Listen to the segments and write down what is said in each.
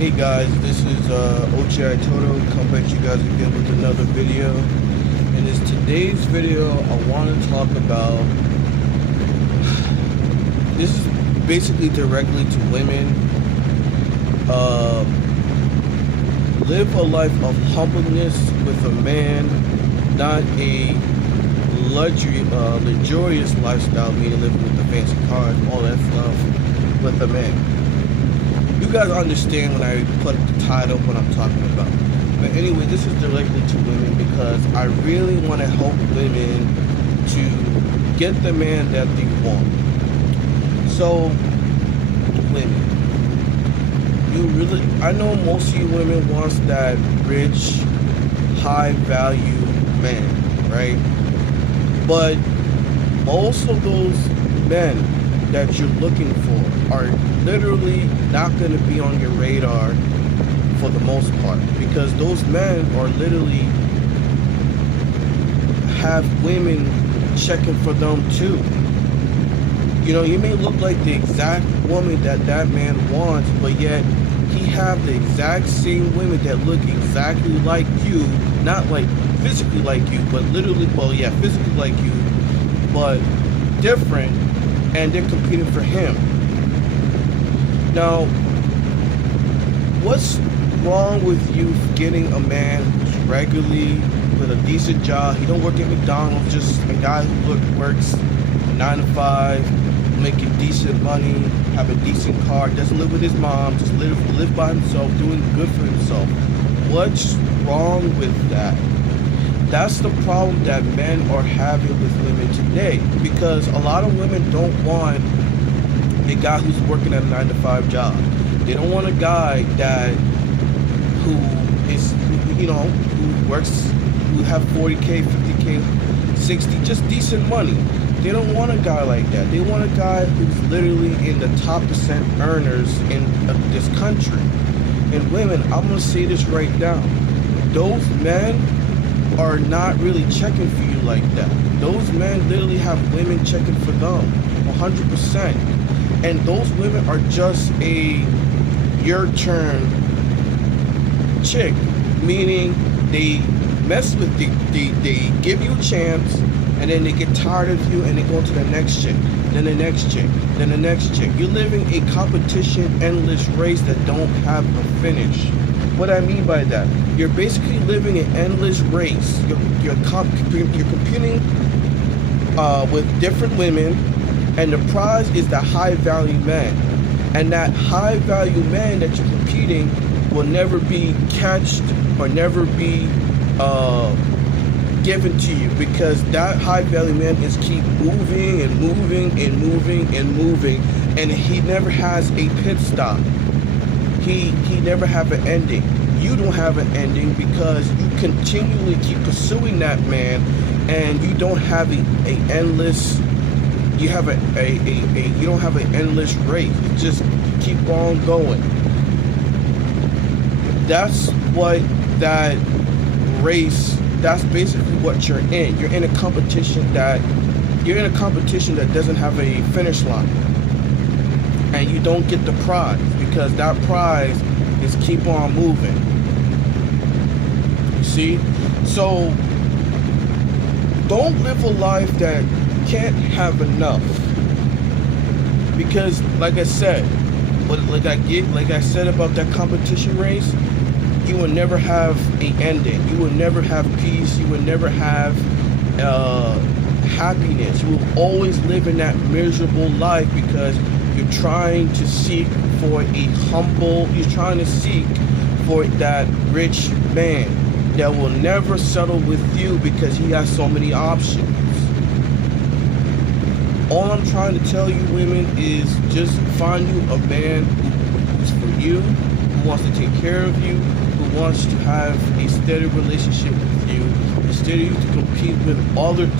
Hey guys, this is Ochi Toto coming at you guys again with another video. In today's video, I want to talk about, this is basically directly to women. Live a life of humbleness with a man, not a luxurious lifestyle, meaning living with the fancy cars, all that stuff, with a man. You guys understand when I put the title what I'm talking about. But anyway, this is directly to women because I really want to help women to get the man that they want. So, women, I know most of you women wants that rich, high value man, right? But most of those men that you're looking for are literally not going to be on your radar for the most part, because those men are literally have women checking for them too. You know, you may look like the exact woman that man wants, but yet he have the exact same women that look exactly like you, not like physically like you, but literally, well, yeah, physically like you, but different, and they're competing for him. Now, what's wrong with you getting a man who's regularly with a decent job? He don't work at McDonald's, just a guy who works 9 to 5, making decent money, have a decent car, doesn't live with his mom, just live by himself, doing good for himself. What's wrong with that? That's the problem that men are having with women today, because a lot of women don't want a guy who's working at a 9 to 5 job. They don't want a guy who is, you know, who have 40K, 50K, 60, just decent money. They don't want a guy like that. They want a guy who's literally in the top percent earners in this country. And women, I'm gonna say this right now, those men are not really checking for you like that. Those men literally have women checking for them 100%, and those women are just a your turn chick, meaning they mess with they give you a chance, and then they get tired of you and they go to the next chick, then the next chick, then the next chick. You're living a competition endless race that don't have a finish. What I mean by that, you're basically living an endless race. You're competing with different women, and the prize is the high value man. And that high value man that you're competing will never be catched or never be given to you, because that high value man is keep moving and moving and moving and moving, and he never has a pit stop. He never have an ending. You don't have an ending because you continually keep pursuing that man, and you don't have a endless. You have you don't have an endless race. You just keep on going. That's what that race. That's basically what you're in. You're in a competition that doesn't have a finish line, and you don't get the prize, because that prize is keep on moving. You see? So don't live a life that can't have enough, because like I said, like I said about that competition race, you will never have an ending. You will never have peace. You will never have happiness. You will always live in that miserable life, because you're trying to seek for you're trying to seek for that rich man that will never settle with you because he has so many options. All I'm trying to tell you, women, is just find you a man who's for you, who wants to take care of you, who wants to have a steady relationship with you, instead of you to compete with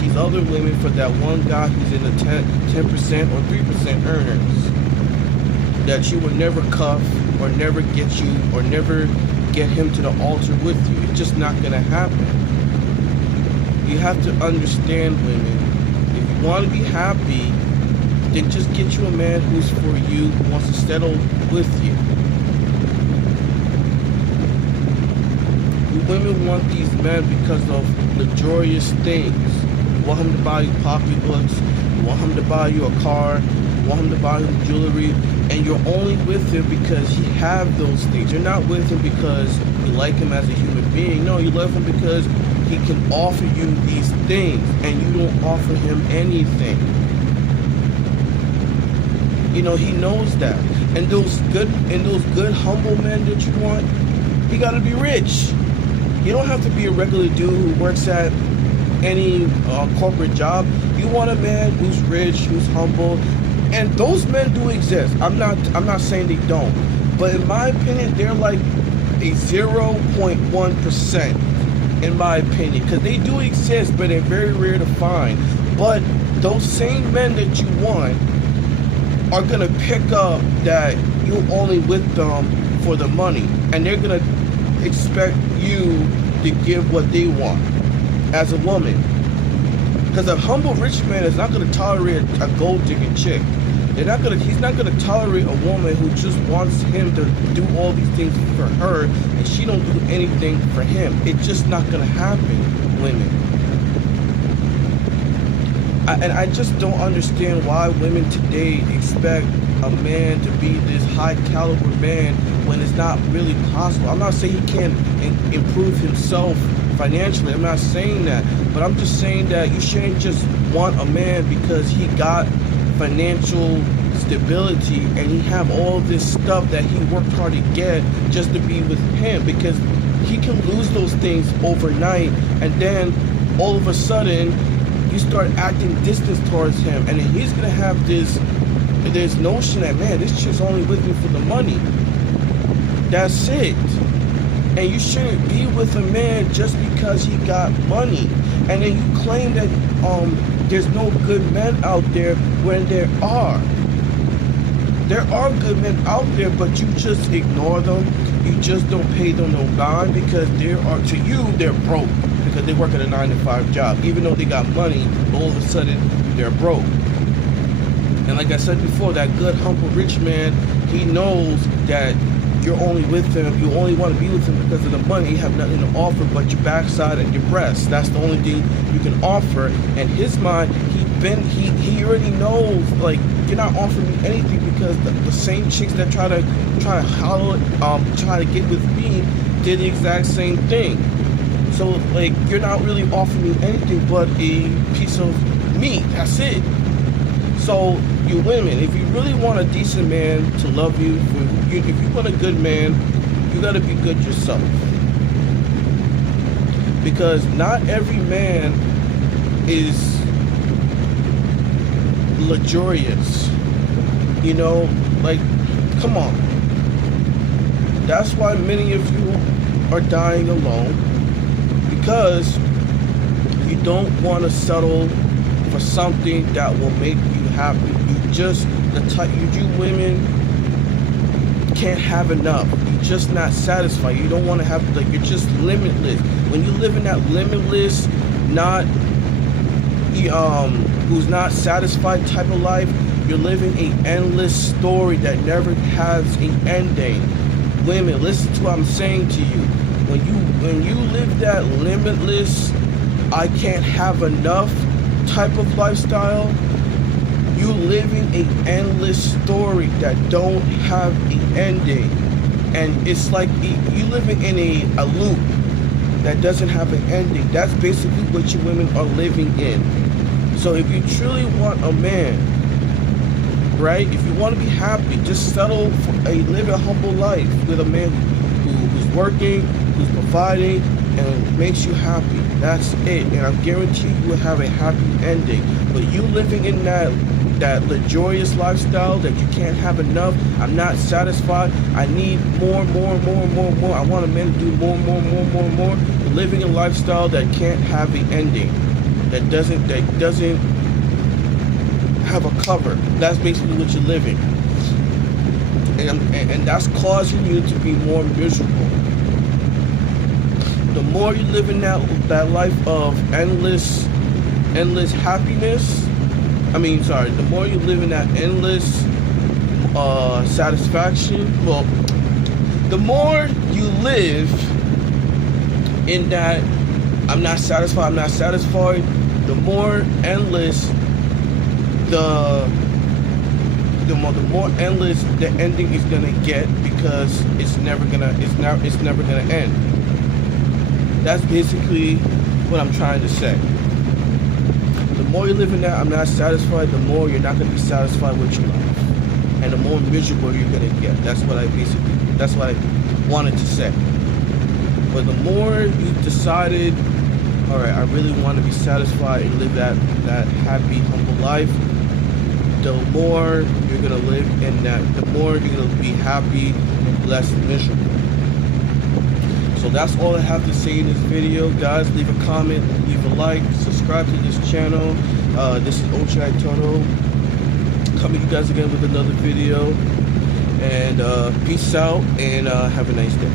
these other women for that one guy who's in the 10% or 3% earners, that you will never cuff or never get you or never get him to the altar with you. It's just not going to happen. You have to understand, women, if you want to be happy, then just get you a man who's for you, who wants to settle with you. women want these men because of luxurious things. You want him to buy you pocketbooks, you want him to buy you a car, you want him to buy you jewelry, and you're only with him because he have those things. You're not with him because you like him as a human being. No, you love him because he can offer you these things, and you don't offer him anything. You know, he knows that. And those good humble men that you want, he gotta be rich. You don't have to be a regular dude who works at any corporate job. You want a man who's rich, who's humble, and those men do exist. I'm not saying they don't, but in my opinion, they're like a 0.1%. In my opinion, because they do exist, but they're very rare to find. But those same men that you want are gonna pick up that you only with them for the money, and they're gonna expect you to give what they want as a woman. Because a humble rich man is not gonna tolerate a gold digging chick. He's not gonna tolerate a woman who just wants him to do all these things for her, and she don't do anything for him. It's just not gonna happen, women. I just don't understand why women today expect a man to be this high caliber man when it's not really possible. I'm not saying he can't improve himself financially. I'm not saying that, but I'm just saying that you shouldn't just want a man because he got financial stability and he have all this stuff that he worked hard to get just to be with him, because he can lose those things overnight, and then all of a sudden you start acting distance towards him, and then he's gonna have this notion that, man, this chick's only with me for the money. That's it. And you shouldn't be with a man just because he got money. And then you claim that there's no good men out there when there are. There are good men out there, but you just ignore them. You just don't pay them no mind, because to you, they're broke because they work at a 9-to-5 job. Even though they got money, all of a sudden they're broke. And like I said before, that good, humble, rich man, he knows that you're only with him, you only want to be with him because of the money. You have nothing to offer but your backside and your breasts. That's the only thing you can offer. And his mind, he already knows, like, you're not offering me anything, because the same chicks that try to get with me did the exact same thing. So, like, you're not really offering me anything but a piece of meat. That's it. So, you women, if you really want a decent man to love you, if you want a good man, you gotta be good yourself. Because not every man is luxurious. You know, like, come on. That's why many of you are dying alone, because you don't want to settle for something that will make you happy. You women can't have enough. You're just not satisfied. You don't want to have, like, you're just limitless. When you live in that limitless, who's not satisfied type of life, you're living an endless story that never has an ending. Women, listen to what I'm saying to you. When you live that limitless, I can't have enough type of lifestyle, you living an endless story that don't have an ending. And it's like you living in a loop that doesn't have an ending. That's basically what you women are living in. So if you truly want a man, right, if you want to be happy, just settle for live a humble life with a man who's working, who's providing, and makes you happy. That's it. And I guarantee you will have a happy ending. But you living in that luxurious lifestyle that you can't have enough. I'm not satisfied. I need more. I want a man to do more. You're living a lifestyle that can't have an ending. That doesn't have a cover. That's basically what you're living. And that's causing you to be more miserable. The more you live in that life of endless happiness, the more you live in that endless satisfaction, well, the more you live in that I'm not satisfied, the more endless the more endless the ending is gonna get, because it's never gonna end. That's basically what I'm trying to say. The more you live in that I'm not satisfied, the more you're not gonna be satisfied with your life, and the more miserable you're gonna get. That's what I wanted to say. But the more you decided, all right, I really want to be satisfied and live that happy, humble life, the more you're gonna live in that, the more you're gonna be happy and less miserable. So that's all I have to say in this video, guys. Leave a comment, leave a like, subscribe to this channel. This is Ochai Toto coming to you guys again with another video, and peace out, and have a nice day.